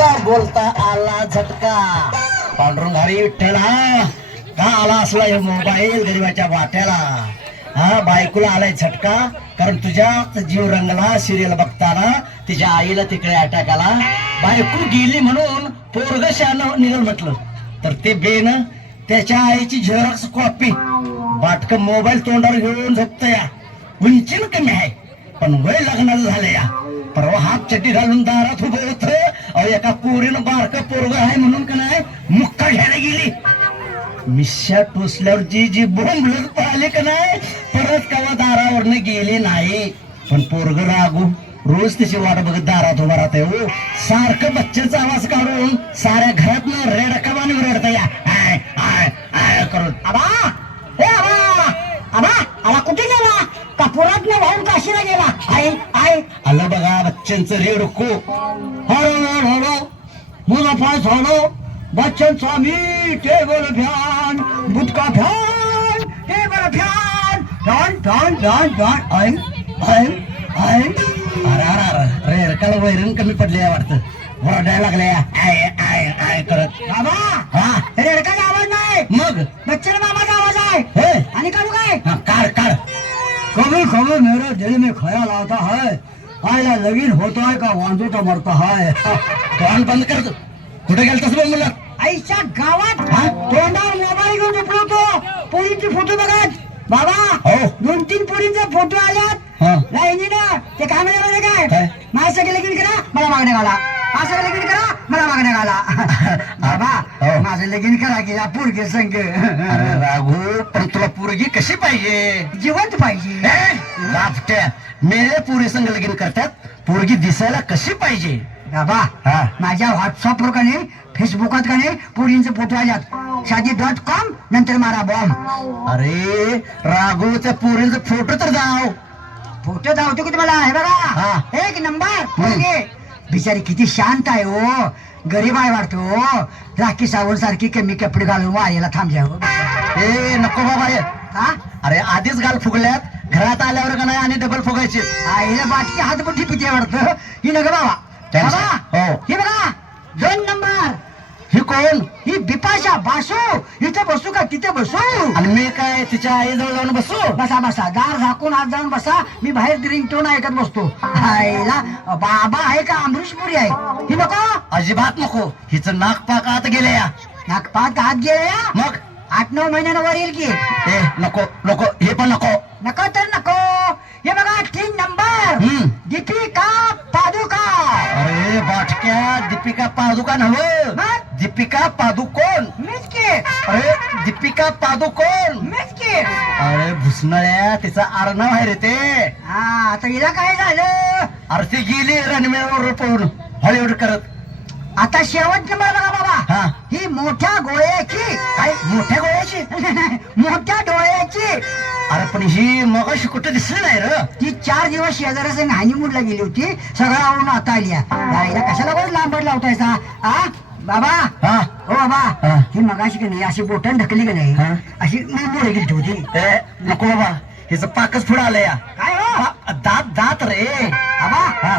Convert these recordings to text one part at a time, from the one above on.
बोलता बोलता आला झटका. पांडुरंग हरी विठ्ठला का आला असला हे मोबाईल गरीबाच्या वाट्याला. हा बायकोला आलाय झटका कारण तुझ्यात जीव रंगला. सिरियल बघताना तिच्या आईला तिकडे अटॅक आला. बायको गेली म्हणून पोरग शान निघल म्हटलं तर ते बेन त्याच्या आईची झेरॉक्स कॉपी बाटक मोबाईल तोंडावर घेऊन झोपतया. उंचीन कमी आहे पण वय लग्नाचं झालं या. परवा हात चड्डी घालून दारात उभं होत. अहो एका पोरीनं बारक पोरग आहे म्हणून का नाही मुक्का घ्यायला गेली. मिश्या टोचल्यावर जी जी बोंबलत पळाली का नाही परत कवा दारावरनं गेली नाही. पण पोरग रागू रोज त्याची वाट बघत दारात उभा राहते. हो सारखं बच्चेचा आवाज काढून साऱ्या घरातनं रेडकावाने रेडता या आय आय आय करून. आबा हे आबा आबा आबा कुठे गेला? कापुरात न वाहून काशीला गेला. आई आई आलं बघा बच्चनचं रेडको. हळू हळू मुलाफा झालो बच्चन स्वामी टेबल फॅन बुटका fan table fan don don don don आई आई आई अरे अरे अरे रेडकाला वैरण कमी पडले वाटतं. वरडायला लागल्या आय आय आय करत. बाबा हा रेडकाचा आवाज नाही मग बच्चन मामाचा आवाज आहे. हे आणि काढू काय? हा काढ काढ. कभी कभी मेरे दिल में ख्याल आता है आयला लगीन होता है का वांझो तो मरता है. तोंड बंद कर तू. कुठे गेलतस बघ मुलं? आईच्या गावात हा? तोंडावर मोबाईल घेऊन झोपलो होतो पोरींचे फोटो बघत. बाबा हो. 2-3 पोरींचे फोटो आल्यात हा. लाईनीनं. ते काय म्हणे काय? काय माझ्यासाठी लगीन करा मला मागण्या घाला माझ्यासाठी लगीन करा मला मागण्या घाला. बाबा हो. माझं लगीन करा की या पोरगे संग अरे राघू पण तुला पोरगी कशी पाहिजे? जिवंत पाहिजे. लापट्या मेले पुरी संग लगीन करतात. पोरगी दिसायला कशी पाहिजे? बाबा हा. माझ्या व्हॉट्सअपवर का नाही फेसबुकात का नाही पोरींचे फोटो आल्यात शादी.com नंतर मारा बॉम्ब. अरे राघूच्या पोरींचा फोटो तर जाव. फोटो धावतो की तुम्हाला हे हा. बघा एक नंबर पोरगी. बिचारी किती शांत आहे हो गरीब आहे वाटतो. राखी सावंत सारखी कमी कपडे घालून वाऱ्याला थांबल्या हो. ए नको बाबा हे. हा अरे आधीच गाल फुगल्यात घरात आल्यावर का नाही आणि डबल फुगायचे. आईला बाटकी हात मोठी पिते वाटतं ही नका बाबा. Thanks. बाबा हो. हे बघा 2 नंबर ही कोण? ही बिपाशा बासू. इथं बसू का तिथे बसू? आणि मी काय तिच्या आईजवळ जाऊन बसू? बसा बसा दार झाकून आत जाऊन बसा. मी बाहेर रिंगटोन ऐकत बसतो. आईला बाबा आहे का अमरीशपुरी आहे? ही नको अजिबात नको. हिचं नाक पाक आत गेले या. नागपात हात गेले या. मग 8-9 महिन्यानं वर येईल की. ए नको नको हे पण नको. नको तर नको. हे बघा 3 नंबर दीपिका पादुका. अरे बाटक्या दीपिका पादुका नव्हे. मग? दीपिका पादुकोण. मीच की अरे दीपिका पादुकोण. मीच की. अरे भुसनळ्या तिचा आडनाव आहे रे ते. हा आता हिला काय झालं? अरे ती गेली रनवेवर पळून हॉलिवूड करत. आता शेवट नंबर बघा बाबा. हा. ही मोठ्या गोळ्याची काय मोठ्या गोळ्याची? मोठ्या डोळ्याची. अरे पण ही मगाशी कुठे दिसली नाही र. ती 4 दिवस शेजाऱ्यासंग हानिमूनला गेली होती. सगळं आवडून आता आली आहे. यायला कशाला रोज लांबड लावतायचा? आ बाबा हा हो बाबा हा. ही मगाशी का नाही अशी बोटन ढकली का नाही हा. अशी मोडे गेली होती. ए नको बाबा हिचं पाकच पुढे आलं या. काय हो दात दात रे. बाबा हा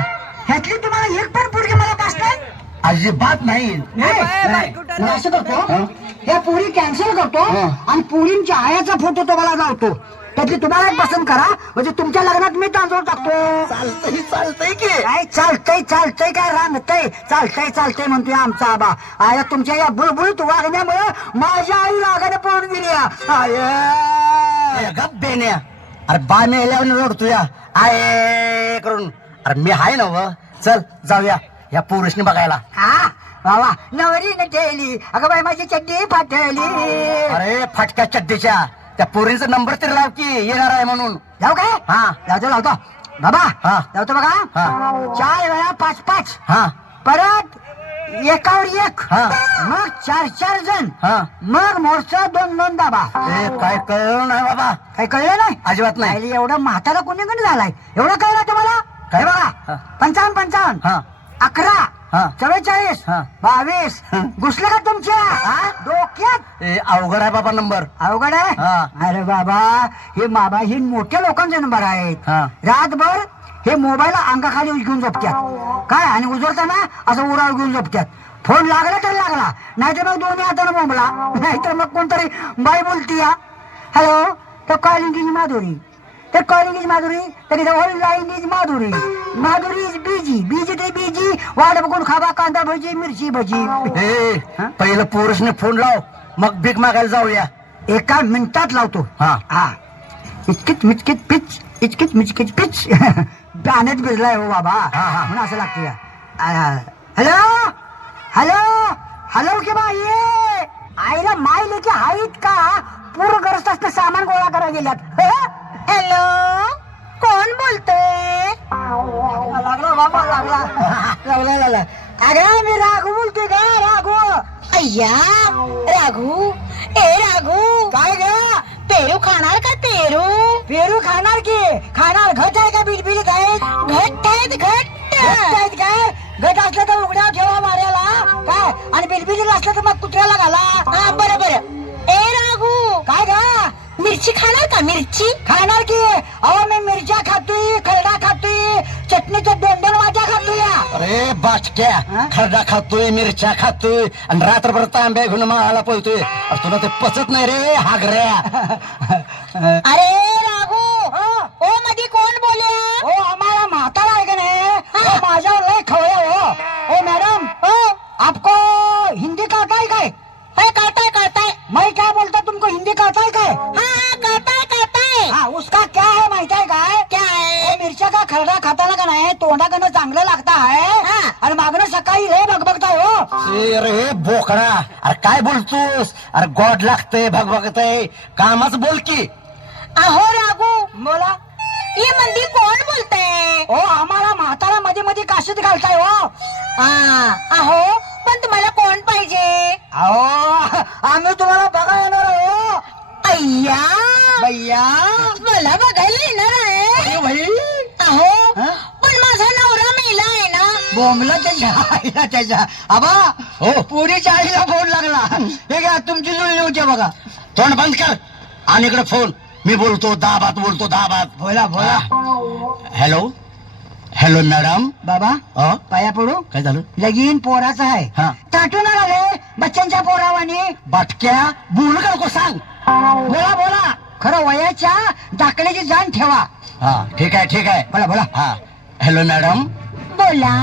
ह्यातली तुम्हाला एक पण पोरगी मला पास नाही. अजिबात नाही. मग असं करतो हा. या पोरी कॅन्सल करतो हा. आणि पोरींच्या आयाचा फोटो तुम्हाला लावतो. त्यातली तुम्हाला एक पसंत करा म्हणजे तुमच्या लग्नात मी तांदूळ टाकतो. चालतंय चालतंय की. काय चालतंय चालतंय काय रांगतंय चालतंय चालतंय म्हणतोय आमचा आबा. आया तुमच्या या बुळबुळीत वागण्यामुळे माझ्या आई रागाने पळून गेली. आय गप बेन्या. अरे बा मेल्यावर रडतो या आय करून. अरे मी हाय ना व. चल जाऊया या पोरुषनी बघायला. हा बाबा नवरीने केली अगं बाई माझी चड्डी फाटली. अरे फाटक्या चड्डीच्या त्या पोरींचा नंबर तरी लाव की येणार आहे म्हणून. जाऊ काय? हा लावतो लावतो बाबा. हा. लावतो बघा. हा 4 वेळा 5-5 हा परत एकावर एक. हा. मग 4-4 जण. हा. मग मोर्चा 2-2 दाबा. ए काय कळलं नाही बाबा. काही कळलं नाही? अजिबात नाही. आईला एवढा म्हातारा कोणी कोणी झालाय एवढं कळलं तुम्हाला? काय? हे बघा हा. 55-55 हा 11 हा. 44 हा. 22 हा. घुसलं का तुमच्या डोक्यात? ए अवघड आहे बाबा नंबर. अवघड आहे. हा. अरे बाबा हे बाबा हे मोठ्या लोकांचे नंबर आहेत. हा. रातभर हे मोबाईल अंगाखाली घेऊन झोपत्यात काय आणि उजवताना असं उरावर घेऊन झोपत्यात. फोन लागला तर लागला, नाहीतर मग दोन्ही हाताने बोंबला, नाहीतर मग कोणतरी बाई बोलती या. हॅलो, तर कॉलिंग इज माधुरी, तर कॉलिंग इज माधुरी, तर online is Madhuri, Madhuri is busy, busy ते बिजी, वाट बघून खाबा कांदा भजी मिरची भजी. पहिलं पुरुषने फोन लाव, मग भीक मागायला जाऊया. एका मिनिटात लावतो. हा हा, इचकित मिचकित पिच, इचकित मिचकित पिच. पाण्यात भिजलाय हो बाबा, म्हणून असं लागतं या. हॅलो हॅलो हॅलो की बाई आईला माय लेके आहेत का पूरग्रस्त असतं सामान गोळा करायला गेल्यात. हॅलो, कोण बोलतोय? लागला बाबा लागला लागला लागला. अरे मी राघू बोलतोय का, राघू. अय्या राघू, ए राघू, काय ग, पेरू खाणार का पेरू? पेरू खाणार की खाणार. घट आहे का बिलबिलीत आहेत? घट्ट आहेत घट्ट. घट्ट आहेत काय? घट असलं तर उघड्या ठेवा मार्याला काय, आणि बिलबिलीत असलं तर मग कुत्र्याला घाला. हा बरं बरं. ए राघू, काय ग, मिरची खाणार का मिरची? खाणार की. अहो मी मिरच्या खातोय, खरडा खातोय, चटणीच्या 2-2 वाट्या खातोय. अरे बाचक्या, हा? खरडा खातोय, मिरच्या खातोय आणि रात्रभर तांब्या घेऊन माळाला पळतोय. अरे तुला ते पचत नाही रे हागऱ्या. अरे राघू, ओ मध्ये कोण बोलया? ओ हमारा म्हातारा आहे का नाही, ओ माझ्यावर लय खवळ्या हो. ओ मॅडम, ओ आपको हिंदी कहता है काय? कळताय कळताय. मैं क्या बोलता तुमको हिंदी कहता है काय? हा कळताय कळताय. हाँ, उसका क्या है माहिती आहे काय? क्या आहे? ओ मिरच्या का खरडा खाताना का नाही तोंडाकडनं चांगलं लागता आहे हा. आणि मागणं सकाळी लय बघबघताय हो. रे बोकडा, अरे काय बोलतोस? अरे गोड लागतंय भगभगतय, कामच बोल की. अहो राघू, बोला. ये मंदी कोण बोलतय? ओ आम्हाला म्हातारा मध्ये मध्ये काशीत घालताय हो. अहो पण तुम्हाला कोण पाहिजे? अहो आम्ही तुम्हाला बघा येणार हो. अय्या भैया मला बघायला येणार आहे. भाई अहो हा? पण माझा नवरा मेला आहे ना. बोंबला त्याच्या आईला त्याच्या आबा हो. पुरीच्या आईला फोन लागला. हे घ्या तुमची जुळली होती बघा. तोंड बंद कर आणि इकडे फोन. मी बोलतो दाबात, बोलतो दाबात. बोला बोला. Hello hello madam. बाबा पाया पडू. काय झालं? लगीन पोराचं आहे. हा. टाटून आले बच्चनच्या पोरावानी. बाटक्या बोलू का नको सांग. बोला बोला. खरं वयाच्या दाखल्याची जाण ठेवा. हा ठीक आहे ठीक आहे. बोला बोला. हा हॅलो मॅडम, बोला.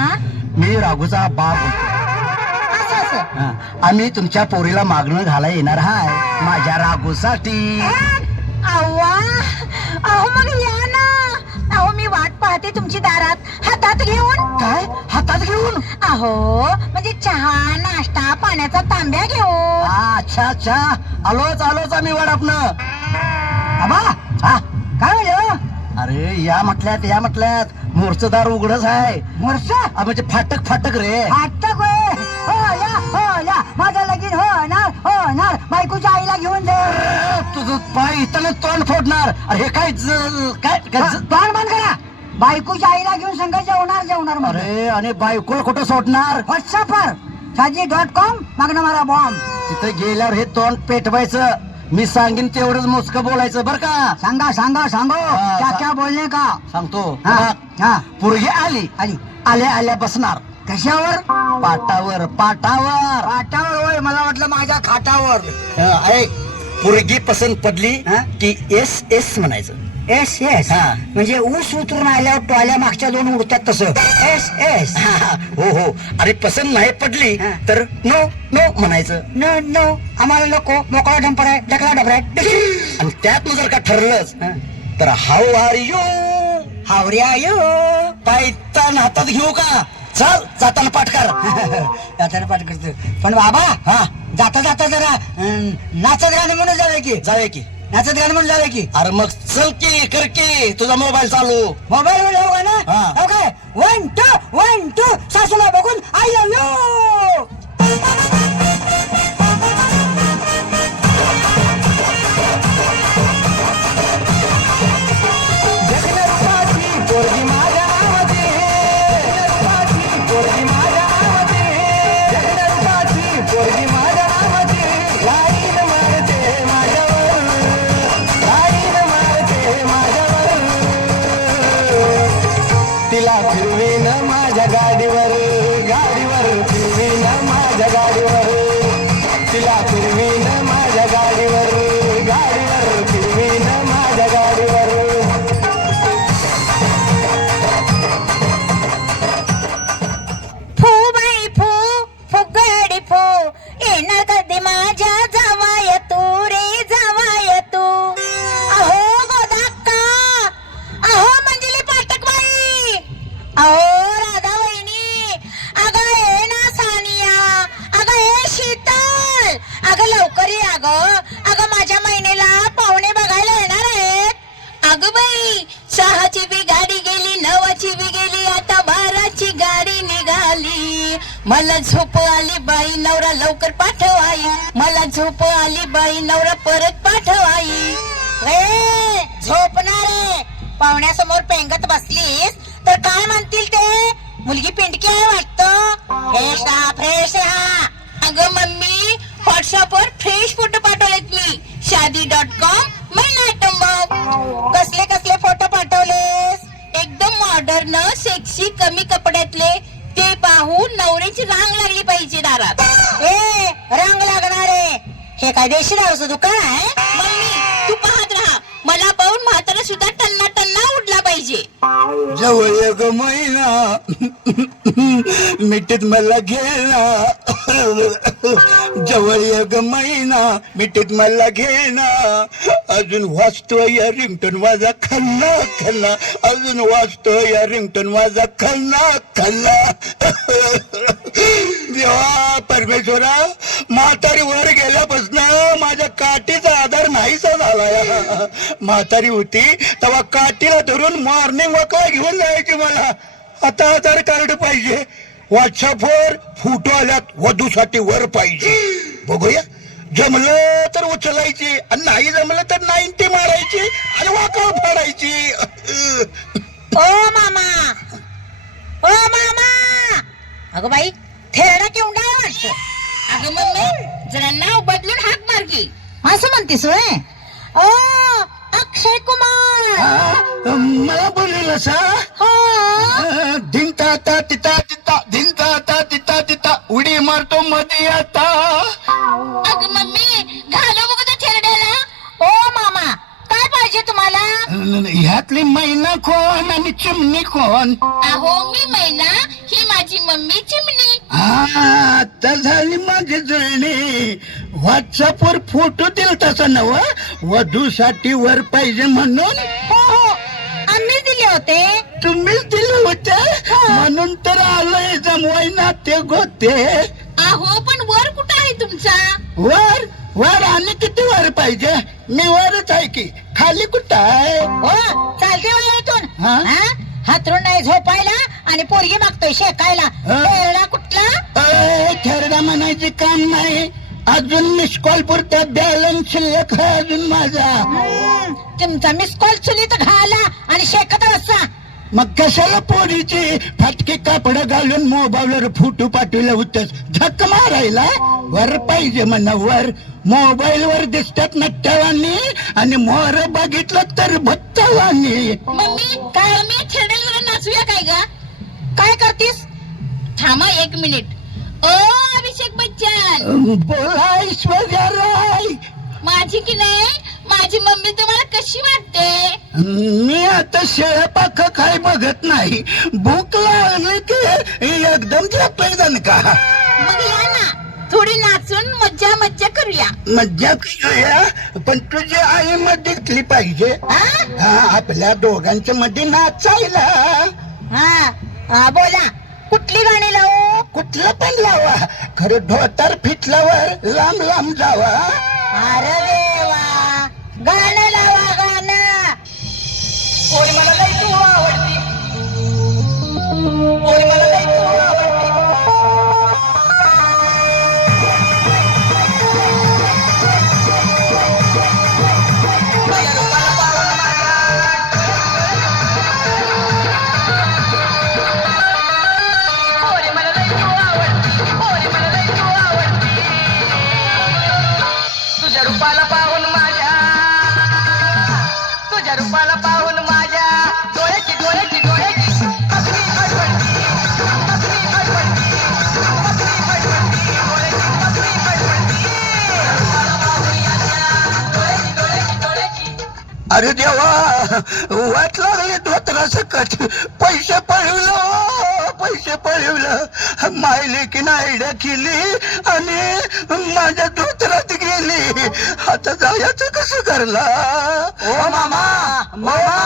मी राघूचा बाप बोलतो. असं असं. हा, आम्ही तुमच्या पोरीला मागणं घालायला येणार आहे माझ्या राघूसाठी. अव्वा, अहो मग या ना. अहो मी वाट पाहते तुमची दारात हातात घेऊन. काय हातात घेऊन? अहो म्हणजे चहा नाश्ता पाण्याचा तांब्या घेऊन. अच्छा अच्छा, आलोच आलोच आम्ही वडापनं. आबा हा काय म्हणलं? अरे या म्हटल्यात मोरचं दार उघडच आहे. मोर्चा म्हणजे फाटक फाटक रे. फाटक होय. हो या माझं लगीन होणार बायकोच्या आईला घेऊन दे. तुझं पाय इथं तोंड फोडणार. अरे हे काय काय तोंड बंद करा. बायकोच्या आईला घेऊन संघ जेवणार मग. अरे आणि बायकोला कुठं सोडणार? व्हॉट्सअपवर साजी.com मागणं मारा बॉम्ब. तिथे गेल्यावर हे तोंड पेटवायचं. मी सांगेन तेवढंच मोजकं बोलायचं बर का. सांगा सांगो हा, क्या बोलणे का. सांगतो. हा पोरगी आली आली. आल्या बसणार कशावर? पाटावर पाटावर. पाटावर होय, मला वाटलं माझ्या खाटावर. ऐक, पोरगी पसंत पडली हा? की एस एस म्हणायचं. एस एस हा. म्हणजे ऊस उतरून आल्यावर टोल्या मागच्या 2 उडतात तसं. एस एस हो हो. अरे पसंत नाही पडली हा. तर नो नो म्हणायचं. नो आम्हाला नको. मोकळा डंपर आहे, ढकला डबरा आहे. आणि त्यात जर का ठरलंच हा. तर हाऊ आर यू हावऱ्या यो. पायतान हातात घेऊ का? चल जाताना पाठ कर. जाताना पाठ करतो. पण बाबा हा जाता जरा नाचत गाणं म्हणून जावे की. नाचत गाणं म्हणून जावे की. अरे मग चल की कर की तुझा मोबाईल चालू. मोबाईल वर लावू का ना. हा. हो काय 1 2 सासूला बघून आय लव्ह यू. माझ्या गाडीवर गाडीवर फिरवीन माझ्या गाडीवर तिला फिरवीन माझ्या गाडीवर गाडीवर फिरवीन माझ्या गाडीवर फू बाई फू फुगडी फू येणार कधी माझ्या जावाय तू रे जावाय तू अहो गोदाक्का अहो मंजिली पाठक बाई अहो राधा वहिनी अगं ये ना सानिया अगं ये शीतल अगं लवकर ये अगं माझ्या महिनेला पाहुणे बघायला येणार आहेत अगं बाई 6ची बी गाडी गेली 9ची बी गेली आता 12ची गाडी निघाली मला झोप आली बाई नवरा लवकर पाठवाई मला झोप आली बाई नवरा परत पाठवाई रे झोपणारे पाहुण्यासमोर पेंगत बसलीस तर काय म्हणतील ते मुलगी पिंडकी आहे वाटतं फ्रेश हा अगं मम्मी व्हॉट्सअपवर फ्रेश फोटो पाठवलेत मी शादी.com कसले कसले फोटो पाठवलेस एकदम मॉडर्न सेक्सी कमी कपड्यातले ते पाहून नवऱ्याची रांग लागली पाहिजे दारात ए रांग लागणारे हे काय देशी दारूचं दुकान आहे मम्मी तू पाहत राहा मला पाहून म्हातारा सुद्धा टन्ना टन्ना उठला पाहिजे जवळ एक महिना मिठीत मला घेणा जवळ एक महिना मिठीत मला घेणा अजून वाचतोय या रिंगटोन माझा खन्ना खन्ना अजून वाचतोय या रिंगटोन माझा खन्ना खन्ना देवा परमेश्वरा म्हातारी वर गेल्यापासून माझ्या काठीचा आधार नाहीसा झाला म्हातारी होती तेव्हा काठीला धरून मॉर्निंग वॉकला घेऊन जायची मला आता आधार कार्ड पाहिजे व्हॉट्सअपवर फोटो आल्यात वधूसाठी वर पाहिजे बघूया जमलं तर उचलायची आणि नाही जमलं तर 90 मारायची आणि वाकळ फाडायची ओ मामा अगं बाई थेरडा केवढा वाटतं अगं मम्मी जरा नाव बदलून हाक मार की असं म्हणतेस होय ओ अक्षय कुमार मला बोललेलं सा धिंता ता तिता तिता धिंता ता तिता तिता उडी मारतो मध्ये आता अगं मम्मी घालो बघ त्या थेरड्याला ओ मामा काय पाहिजे तुम्हाला ह्यातली मैना कोण आणि चिमणी कोण अहो मी मैना ही माझी मम्मी चिमणी आता झाली माझी जुळणी व्हॉट्सअपवर फोटो दिल तसा नव वधूसाठी वर पाहिजे म्हणून हो आम्ही दिले होते तुम्हीच दिले होते म्हणून तर आलोय जमवाय ना ते गोते अहो पण वर कुठं आहे तुमचा वर वर आणि किती वर पाहिजे मी वरच आहे की खाली कुठं आहे हो चालते इथून हा? हातरून नाही झोपायला आणि पोरगी मागतोय शेकायला थेरडा कुठला थेरडा म्हणायचे काम नाही अजून मिस कॉल पुरता बॅलन्स शिल्लक आहे अजून माझा तुमचा मिस कॉल चुलीत घाला आणि शेकत बसा मग कशाला पोरीची फाटके कापड घालून मोबाईलवर फोटो पाठवलं होतस झक मारायला वर पाहिजे म्हणा वर मोबाईल वर दिसतात नट्टवानी आणि मोर बघितलं तर भत्तवानी मम्मी काय मी थेरड्याला नाचूया काय ग काय करतीस थांबा 1 मिनिट ओ अभिषेक बच्चन बोला ऐश्वर्या राय माझी की नाही माझी मम्मी तुम्हाला कशी वाटते मी आता शेळ्या पाख काय बघत नाही भूक लागली की एकदम झोपले जण का मग या ना थोडी नाचून मज्जा मज्जा करूया मज्जा करूया पण तुझी आई मध्ये दिसली पाहिजे आपल्या दोघांच्या मध्ये नाचायला हा बोला कुठली गाणी लावू कुठलं पण लावा खरं धोतर फिटल्यावर लांब लांब जावा अरे देवा गाणं लावा गाणं पोरी मला लई तू आवडती पोरी मला लई तू आवडती तुझ्या रूपाला पाहून माझ्या तुझ्या रूपाला पाहून माझ्या डोळ्याची डोळ्याची डोळ्याची अगदी आठवण अरे देवा, वाट लागले धोत्रा सकट. पैसे पळवलं मायले की आयडिया केली आणि माझ्या धोत्रात गेली. आता जायचं कसं करला? ओ मामा, मामा.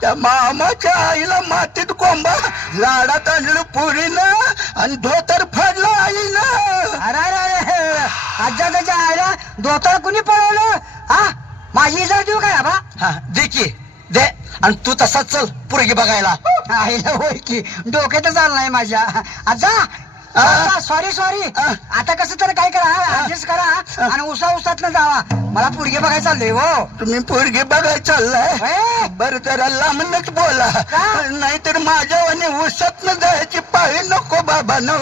त्या मामाच्या आईला मातीत कोंबा लाडात आणलं पोरीनं आणि धोतर फाडलं आईनं. अरे आजा त्याच्या आईला धोतर कुणी पळवलं? हा, माझी इजार देऊ काय बा? हा दे की दे. आणि तू तसाच चल पोरगी बघायला. आईला होय की डोक्यातच आलं नाही माझ्या. आजा सॉरी आता कसं तर काय करा, ऍडजस्ट करा आणि उसातनं जावा. मला पुरगे बघायला चाललोय. हो तुम्ही पोरगी बघायला चाललाय? बरं जरा लांबनच बोला, नाहीतर माझ्या आणि उसातनं जायची पाळी नको बाबा. नो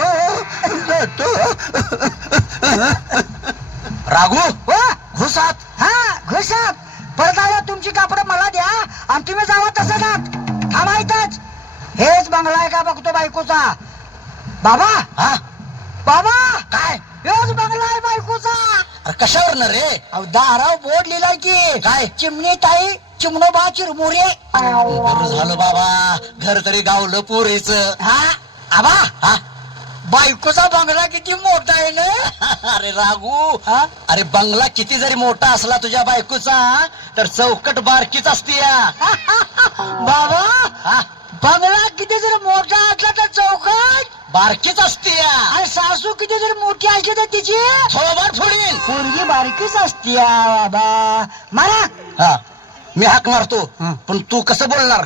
जातो. राघू हो घुसात. हा घुसात. परत आला तुमची कापडं मला द्या आणि तुम्ही जावा तसं जात. थांबायचंच. हेच बंगला आहे का बघतो बायकोचा. बाबा हा बाबा काय? हेच बंगला आहे बायकोचा. अरे कशावर ना रे? अहो दाराव बोर्ड लिहिलाय की काय? चिमणी ताई चिमणोबा चिरमुरे. बरं झालं बाबा, घर तरी गावलं पोरीच. हा आबा हा बायकोचा बंगला किती मोठा आहे ना. अरे राघू, हा? अरे बंगला किती जरी मोठा असला तुझ्या बायकोचा तर चौकट बारकीच असती. बाबा हा बंगला किती जर मोठा असला तर चौकट बारकीच असती. आणि सासू किती जर मोठी असली तर तिची थोबाड फोडीन. पोरगी बारकीच असती बाबा. मला हा मी हाक मारतो, हा. पण तू कसं बोलणार?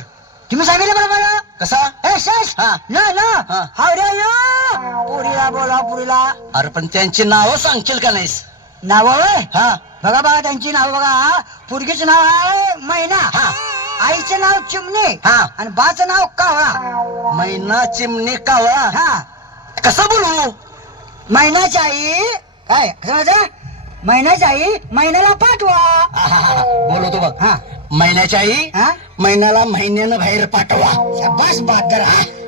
तुम्ही सांगितलं बरोबर. कसा? ए शश हा. ना हा. हावऱ्या यो पुरीला बोला पुरीला. अरे पण त्यांची नावं सांगशील का नाहीस? नाव होय हा बघा बघा त्यांची नाव बघा. पुरगीचं नाव आहे मैना. हा. आईचं नाव चिमणी. हा. आणि बाचं नाव कावळा. मैना चिमणी कावळा. हा कसं बोलू? मैनाची आई काय कसं म्हणायचं? मैनाची आई मैनाला पाठवा. बोलवतो बघ. हा महिन्याची आई हा महिन्याला महिन्यानं बाहेर पाठवा. शाबास बादर.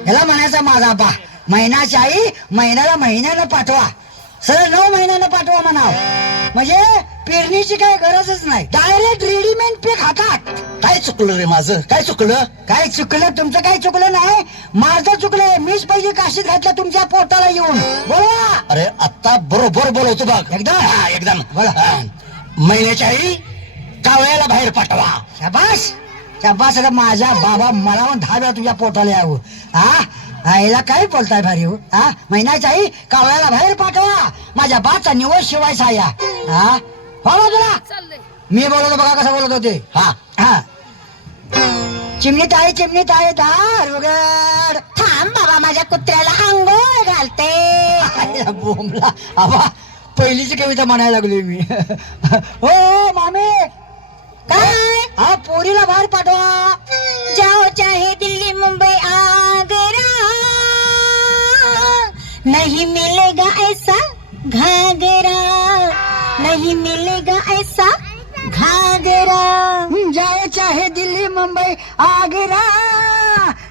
याला म्हणायचा माझा बा. महिनाची आई महिन्याला महिन्यानं पाठवा. सरळ 9 महिन्यानं पाठवा म्हणाव. म्हणजे पेरणीची काही गरजच नाही. डायरेक्ट रेडीमेड पीक हातात. काय चुकलं रे माझं? काय चुकलं? काय चुकलं? तुमचं काही चुकलं नाही, माझं चुकलंय. मीच पाहिजे काशीत घातल्या तुमच्या पोटाला येऊन. बोला. अरे आता बरोबर बोलवतो बघ. एकदम हा एकदम बोला. महिन्याची आई कावळ्याला बाहेर पाठवा. शाबास शाबास. अरे माझ्या बाबा मला 10 वेळा तुझ्या पोटाला यावं. हा आईला काय बोलताय भारी हो. हा महिन्याची आई कावळ्याला बाहेर पाठवा. माझ्या बाचा निवड शिवायचा या. हा हो तुला मी बोलतो बघा कसं बोलत होते. हा हा चिमणी ताई दार उघड. थांब बाबा, माझ्या कुत्र्याला आंघोळ घालते. आईला बोंबला. आबा पहिलीची कविता म्हणायला लागली मी. हो मामी काय? हा पोरीला बाहेर पाठवा. जाओ चाहे दिल्ली मुंबई आगरा, नहीं मिलेगा ऐसा घाघरा, नहीं मिलेगा ऐसा घाघरा. जाए चाहे दिल्ली मुंबई आगरा,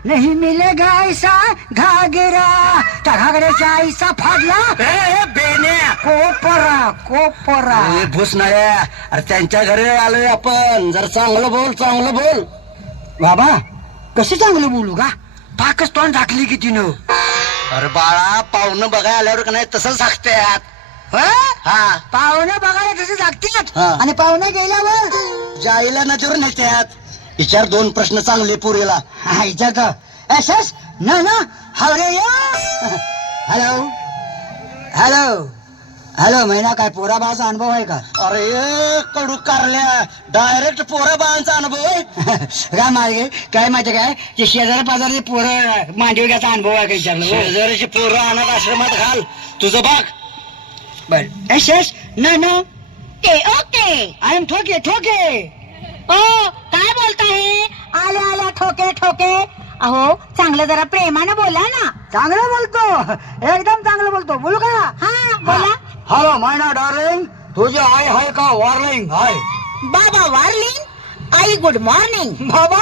नहीं मिलेगा ऐसा घागरा. त्या घागऱ्याच्या आईचा फाडला बेन्या कोपरा. भूसनाळ्या. अरे त्यांच्या घरी आलोय आपण. जर चांगलं बोल, चांगलं बोल. बाबा कसं चांगलं बोलू का? पाकच तोंड टाकली की तिनं. अरे बाळा, पाहुणं बघायला आल्यावर का नाही तसंच सांगतात. हा पाहुणं बघायला तसे लागतात. हा. आणि पाहुणं गेल्यावर जाईला नदीवर नेत्यात. विचार 2 प्रश्न चांगले पुरीला. हा विचारतो. एस ना हावरे हॅलो हॅलो हॅलो. महिना काय पोरा बाळाचा अनुभव आहे का? अरे कडू कारल्या, डायरेक्ट पोरा बाळांचा अनुभव आहे. काय मागे काय माहिती काय ते शेजारी पाजारी पोरं मांडीवर घ्यायचा अनुभव आहे का विचारलं. शेजारीची पोरं अनाथ आश्रमात घाल. तुझं बाग. बर एस ना ओके. आय एम ठोके ओ काय बोलताय? आल्या ठोके. अहो चांगलं जरा प्रेमानं बोला ना. चांगलं बोलतो, एकदम चांगलं बोलतो. बोलू का? हा बोला. हॅलो मायना डार्लिंग, तुझी आई आहे का वॉर्निंग? हाय बाबा वार्लिंग, आई गुड मॉर्निंग. बाबा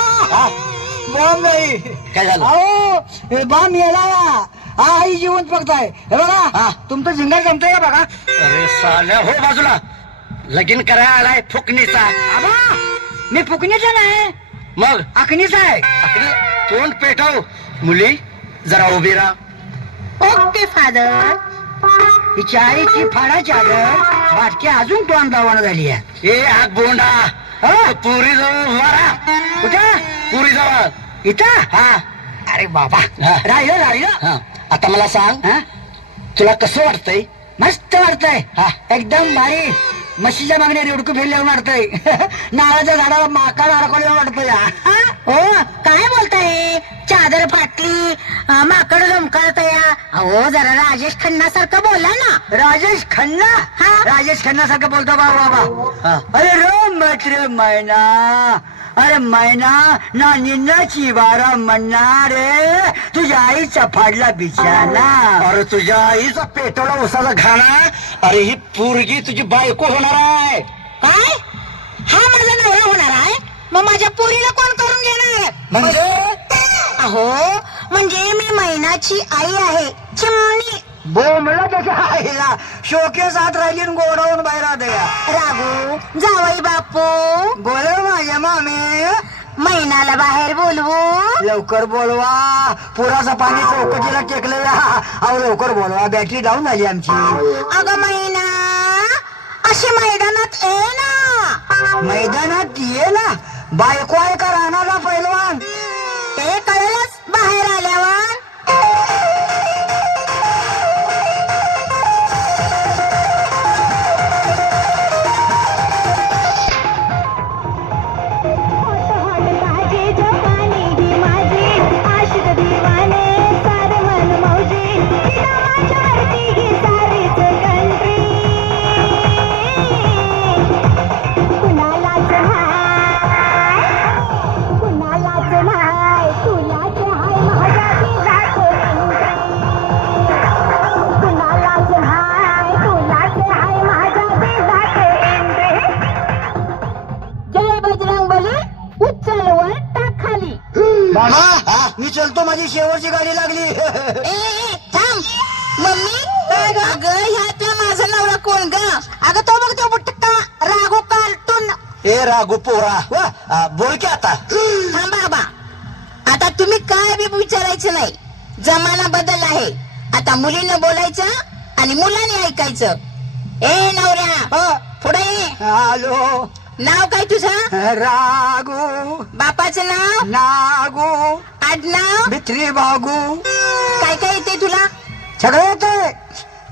बॉम्ब नाही. काय झालं? अहो हे बॉम्ब येला या. हा आई जिवंत बघताय. हे बघा हा. तुमचं जिंगर जमतंय का बघा. अरे साल्या हो बाजूला. लगीन करायला आलाय फुकणीचा. आबा मी फुकणीचा नाही, मग अकनीचा आहे. आपलं तोंड पेटव. मुली जरा उभी राहा. Okay father. हिची आईची फाडाची आदर बाटकी अजून तोंड दावानं झाली आहे. ए आग बोंडा, पुरी जवळ उभा राहा. कुठं? पुरी जवळ. इथं? हा अरे बाबा, हा. राहिलं. हा. आता मला सांग, हा? तुला कसं वाटतंय? मस्त वाटतंय. हा. एकदम भारी. म्हशीच्या मागण्या रेडकू फिरल्यावर वाटतंय. नारळाच्या झाडाला माकाड अडकवल्यावर वाटतंय. हो काय बोलताय? चादर फाटली, माकड लोंबकळतया. अहो जरा राजेश खन्ना सारखं बोला ना. राजेश खन्ना? हा. राजेश खन्ना सारखं बोलतो बाबा. हा. अरे रो मत रे मैना, अरे मैना ना निन्नाची बारा म्हणणार रे, तुझ्या आईचा फाडला बिचाना. अरे तुझ्या आईचा पेटवला उसाचा घाणा. अरे ही पोरगी तुझी बायको होणार आहे. काय? हा माझा नवरा होणार आहे? मग माझ्या पोरीला कोण करून घेणार? म्हणजे अहो म्हणजे मी मैनाची आई आहे, चिमणी. बोंबला त्याच्या आईला शोकेस आत राहिली आणि गोडावून बाहेर आदया. रागू जावई बापू, बोलव माझ्या मामे, मैनाला बाहेर बोलवू. लवकर बोलवा. पुराचं पाणी चौकटीला टेकलेलं. अहो लवकर बोलवा, बॅटरी डाऊन झाली आमची. अगं मैना, अशी मैदानात ये ना. मैदानात ये ना. बायको आहे का राहणारा पैलवान? ते कळलंच बाहेर आल्यावर. बाबा मी चलतो, माझी शेवटची गाडी लागली. ए थांब. मम्मी काय ग? अगं ह्यातला माझा नवरा कोण ग? अगं तो बघ तो बुटका राघू कार्टून. ए राघू पोरा, बोल की आता. थांब बाबा, आता तुम्ही काय बी विचारायचं नाही. जमाना बदल आहे. आता मुलीनं बोलायचं आणि मुलाने ऐकायचं. ए नवऱ्या पुढे ये. हॅलो, नाव काय तुझं? रागू. बापाचं नाव? नागू. आडनाव? भित्री बागू. काय काय येते तुला? सगळं येते.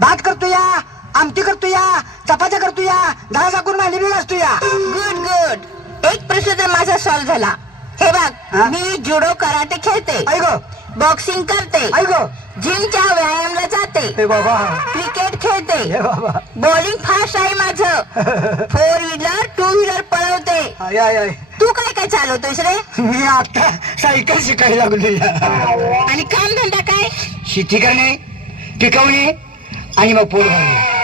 भात करतो या, आमटी करतो या, चपात्या करतो या, डाळ टाकून भांडी बी घासतो या. Good good. एक प्रश्न तर माझा सॉल्व झाला. हे बघ, हा? मी जुडो कराटे खेळते, ऐक बॉक्सिंग करते, ऐक जिमच्या व्यायामला जाते, हे बाबा, क्रिकेट खेळते, हे बाबा. बॉलिंग फास्ट आहे माझं, 4 व्हीलर 2 व्हीलर पळवते. आय आय आय. तू काय काय चालवतोयस रे? मी आता सायकल शिकायला लागलो या. आणि काम धंदा काय? शेती करणे, पिकवणे आणि मग पोट भरणे.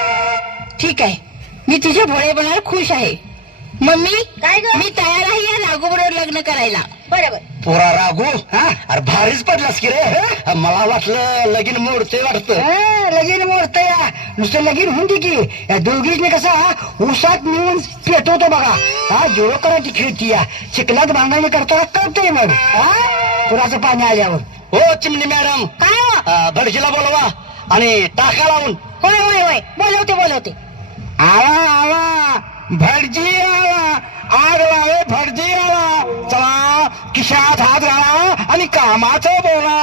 ठीक आहे, मी तुझ्या भोळेपणाला खुश आहे. मम्मी काय ग? मी तयार आहे या राघू बरोबर लग्न करायला. बरोबर. पोरा राघू, अरे भारीच पडलास की रे. मला वाटलं लगीन मोडते वाटतं. लगीन मोडत या, नुसतं लगीन होती की या दोघींनी कसा उसात नेऊन पेटवतो बघा. हा जोडो करायची खेळती या, चिखलात बांधणी करता करते मग पुराचं पाणी आल्यावर. हो चिमणी मॅडम, काय हो? भटजीला बोलवा आणि टाका लावून. होय होय होय, बोलवते. आला आला भटजी आला, आग लावे भटजी आला. चला खिशात हात घाला आणि कामाचं बोला.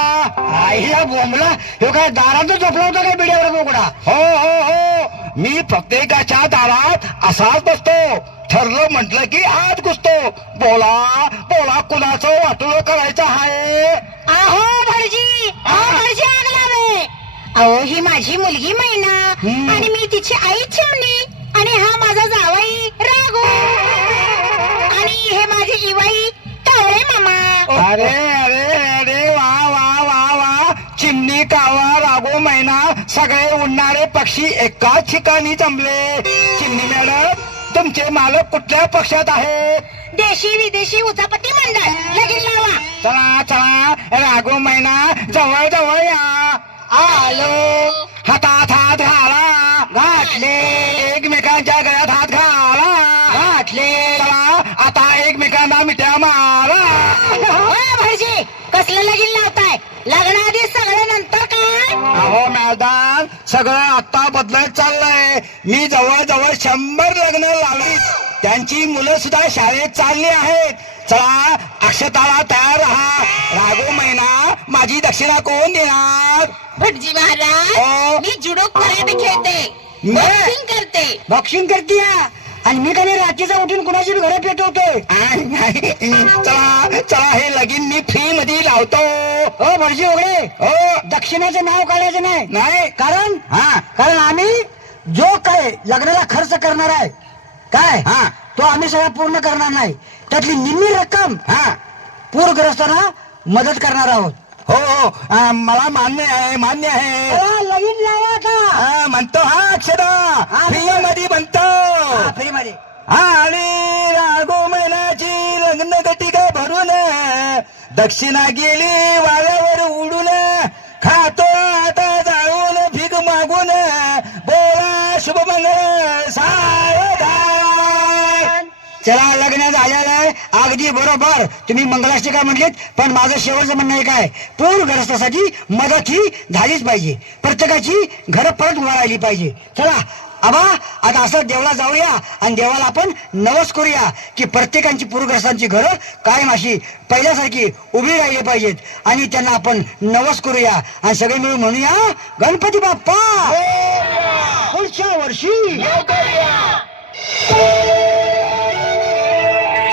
आईला बोंबला ह्यो काय दारात झोपला होता काय बिड्यावर बोकडा? हो हो हो, मी प्रत्येकाच्या दारात असाच बसतो. ठरलं म्हटलं की आत घुसतो. बोला बोला, कुणाचं वाटोळ करायचं आहे? अहो भटजी, आग लावे. अहो ही माझी मुलगी मैना आणि मी तिची आई चिमणी आणि हा माझा जावई राघू आणि हे माझे इवाई कावळे मामा. अरे अरे अरे, वा वा वा वा. चिमणी, कावळा, राघू, मैना सगळे उडणारे पक्षी एकाच ठिकाणी जमले. चिमणी मॅडम, तुमचे मालक कुठल्या पक्षात आहेत? देशी विदेशी उचापती मंडळ. लगीन लावा. चला चला, राघू मैना जवळ जवळ या. आलो. हातात हात घाला. घातले. एकमेकांच्या गळ्यात हात घाला. घातले. चला आता एकमेकांना सगळं आता बदलत चाललंय. मी जवळजवळ 100 लग्न लावली, त्यांची मुलं सुद्धा शाळेत चालली आहेत. चला अक्षताला तयार राहा. रागो महिना माझी दक्षिणा कोण देणार? भटजी महाराज हो. मी जुडो कराटे खेळते, मी? बॉक्सिंग करते. बॉक्सिंग करतीय आणि मी कधी रात्रीचा उठून कुणाची घरात पेटवतोय. चला चला हे लगीन मी फ्री मध्ये लावतो. हो भटजी वगैरे हो दक्षिणाचं नाव काढायचं नाही. नाही कारण हा कारण आम्ही जो काय लग्नाला खर्च करणार आहे काय हा तो आम्ही सगळा पूर्ण करणार नाही. त्यातली निम्मी रक्कम हा पूरग्रस्तांना मदत करणार आहोत. हो हो मला मान्य आहे मान्य आहे. चला, लगीन लावा का म्हणतो हा अक्षदा फ्री मध्ये म्हणतो. फ्री मध्ये आणि रागो महिन्याची लग्न गटिका भरून दक्षिणा गेली वाऱ्यावर उडून खातो आता जाळून भीक मागून बोला शुभमंगल सावधान. चला लग्न झालेलं आहे अगदी बरोबर तुम्ही मंगलाष्टका म्हटलीत. पण माझं शेवटचं म्हणणं आहे काय पूरग्रस्तासाठी मदत ही झालीच पाहिजे. प्रत्येकाची घरं परत उभा राहिली पाहिजे. चला आबा आता असं देवळा जाऊया आणि देवाला आपण नवस करूया की प्रत्येकाची पूरग्रस्तांची घरं कायम अशी पहिल्यासारखी उभी राहिली पाहिजेत आणि त्यांना आपण नवस करूया आणि सगळे मिळून म्हणूया गणपती बाप्पा पुढच्या वर्षी लवकर या.